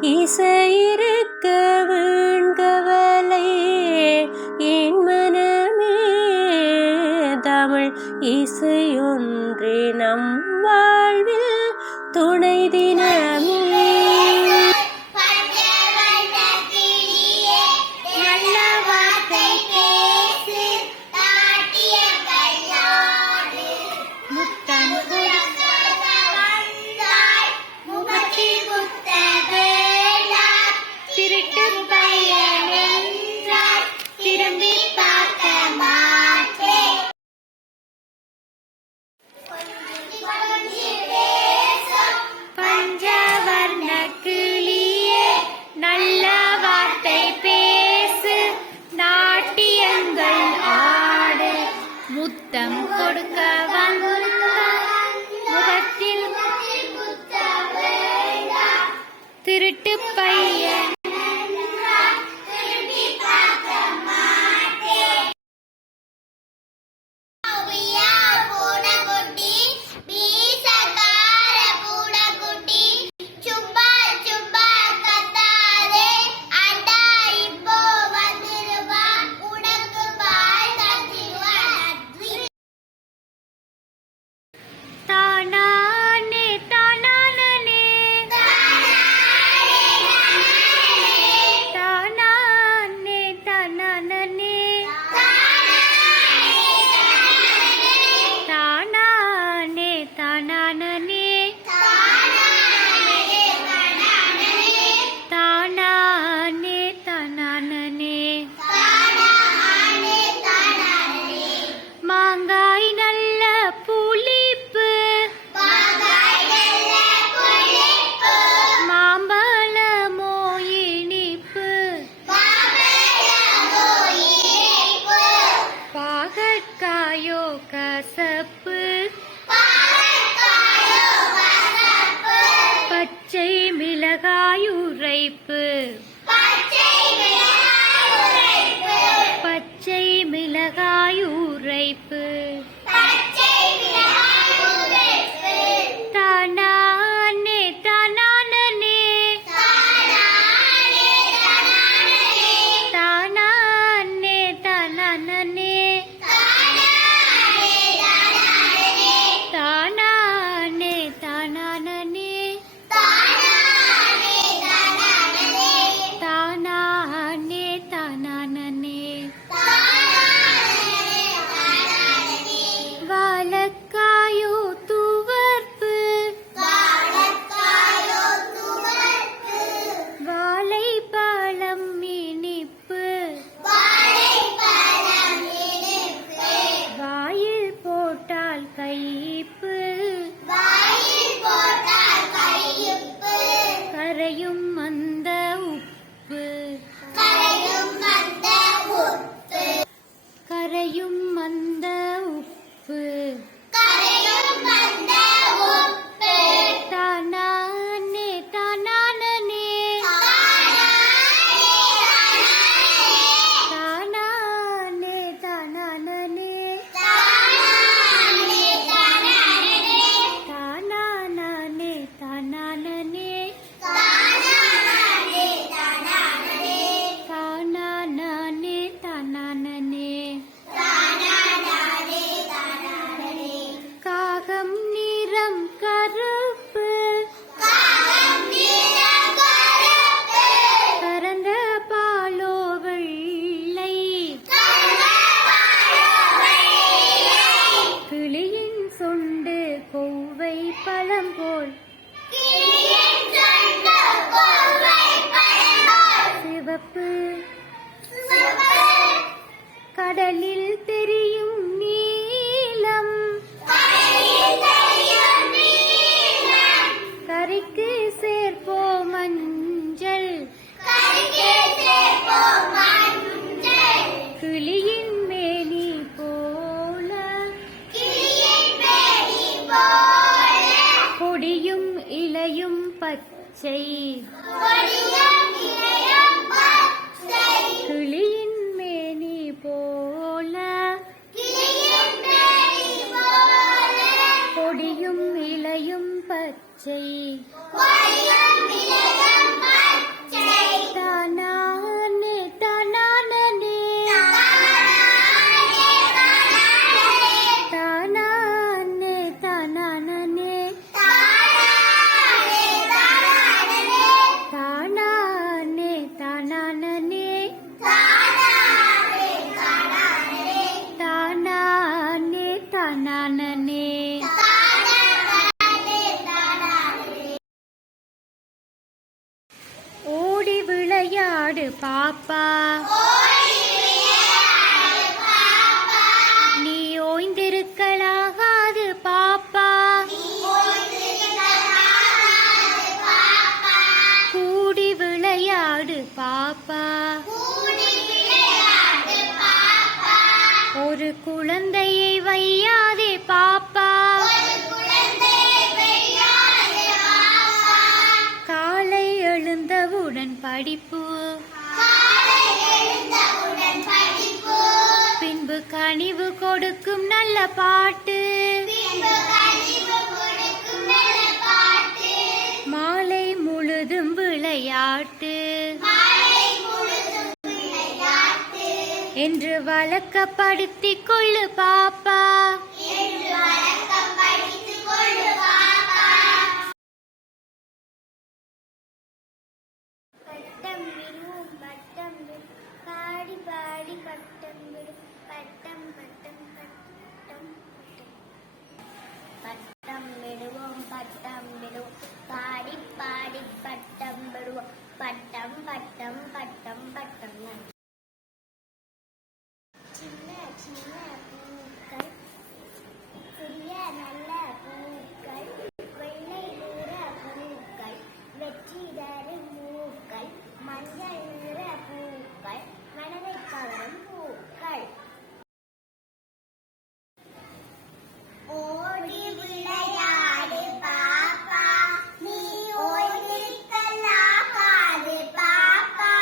இசையிருக்க வீண்கவலை என் மனமே தமிழ் இசையொன்றே நம் வாழ்வில் துணை தினமே. முத்தம் கொடுக்க வந்தாய் முகத்தில் திருட்டு பையன் கசப்பு பச்சை மிளகாயுரைப்பு பச்சை மிளகாயுரைப்பு தானானே தானானே தானானே தானானே கரையும் அந்த உப்பு கரையும் அந்த உப்பு தானானே தானானே தானானே தானானே தானானே தானானே காகம் நிறம் கருப்பு கறந்த பாலோ வெள்ளை கிளியின் சொண்டு கொவ்வை பழம் போல் சிவப்பு கடலில் தெரியும் நீலம் கரைக்கு சேர்ப்போம் மஞ்சள் கிளியின் மேனி போல கொடியும் இலையும் பச்சை கிளியின் மேனி போல கொடியும் இலையும் பச்சை விளையாடு பாப்பா, நீ ஓய்ந்திருக்கலாகாது பாப்பா, கூடி விளையாடு பாப்பா, ஒரு குழந்தையை வையாதே பாப்பா, காலை எழுந்தவுடன் படிப்பு, பின்பு கனிவு கொடுக்கும் நல்ல பாட்டு, மாலை முழுதும் விளையாட்டு என்று வழக்கப்படுத்திக் கொள்ளு பாப்பா. பட்டம் விடுவோம் பட்டம் பாடி பாடி பட்டம் விடும் பட்டம் பட்டம் பட்டம் பட்டம் விடுவோம் பட்டம் விடுவோம் பாடி பாடி பட்டம் விடுவோம் பட்டம் பட்டம் பட்டம் பட்டம். சின்ன சின்ன பூக்கள் சிறிய நல்ல பூக்கள் வெள்ளை நிற பூக்கள் வெற்றி தரும் பூக்கள் மஞ்சள் நிற பூக்கள் மனதை கவரும் பூக்கள். ஓடி விளையாடு பாப்பா, நீ ஓய்ந்திருக்கலாகாது பாப்பா,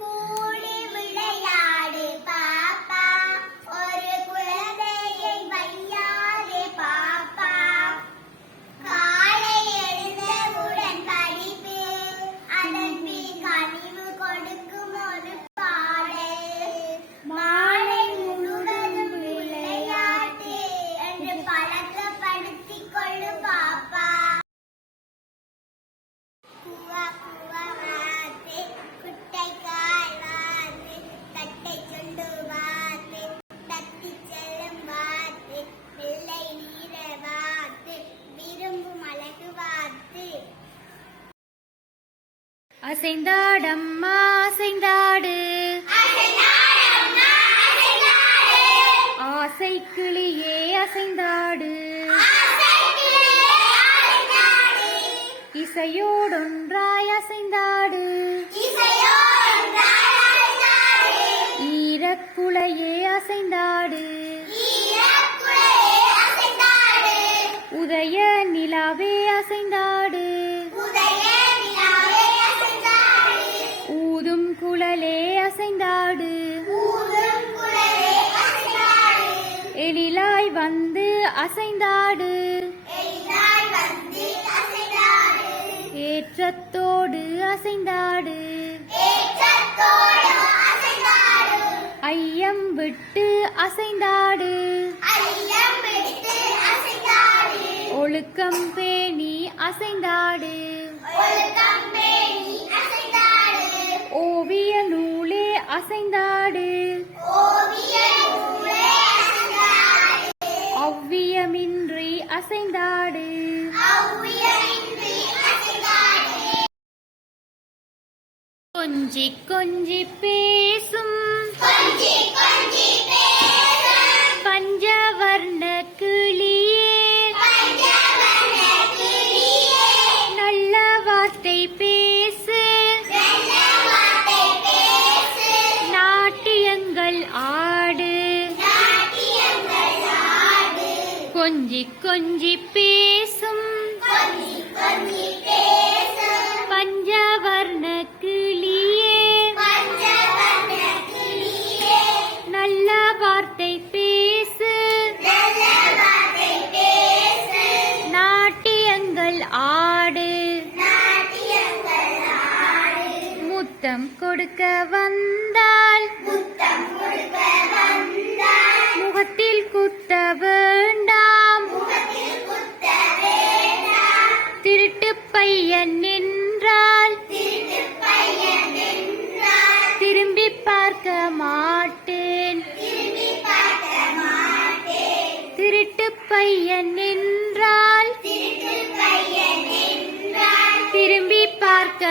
கூடி விளையாடு பாப்பா, ஒரு குழந்தையை வையாதே பாப்பா, காலை எழுந்தவுடன் படிப்பு, அதன் பின் கனிவு கொடுக்கும் ஒரு பாடல், மாலை முழுவதும் விளையாட்டு என்று பழக்கப்படுத்திக் கொள்ளு பாப்பா. குவா குவா வாத்து குட்டைக்கால் வாத்து தட்டை சொல்லு வாத்து தத்தி செல்லும் வாத்து வெள்ளை நீர வாத்து விரும்பும் அழகு வாத்து. அசைந்தாடம்மா அசைந்தாடு, ஆசை கிளியே அசைந்தாடு, இசையோடொன்றாய் அசைந்தாடு, ஈரக்குலையே அசைந்தாடு, உதய நிலாவே அசைந்தாடு, ஊதும் குழலே அசைந்தாடு, எழிலாய் வந்து அசைந்தாடு, ஏற்றத்தோடு அசைந்தாடு, ஐயம் விட்டு அசைந்தாடு, ஒழுக்கம் பேணி அசைந்தாடு, ஓவிய நூலே அசைந்தாடு, அவ்வியமின்றி அசைந்தாடு, கொஞ்சி கொஞ்சி பேசும் பஞ்சவர்ண கிளியே, நல்ல வார்த்தை பேசு, நாட்டியங்கள் ஆடு, கொஞ்சி கொஞ்சி பேசும் பஞ்சவர்ண கிளியே, நல்ல வார்த்தை பேசு, நாட்டியங்கள் ஆடு, முத்தம் கொடுக்க வந்தால் முகத்தில் குத்த வேண்டாம், திருட்டு பையன் நின்றால் திரும்பி பார்க்க மாட்டேன், திருட்டு பையன் நின்றால் திரும்பி பார்க்க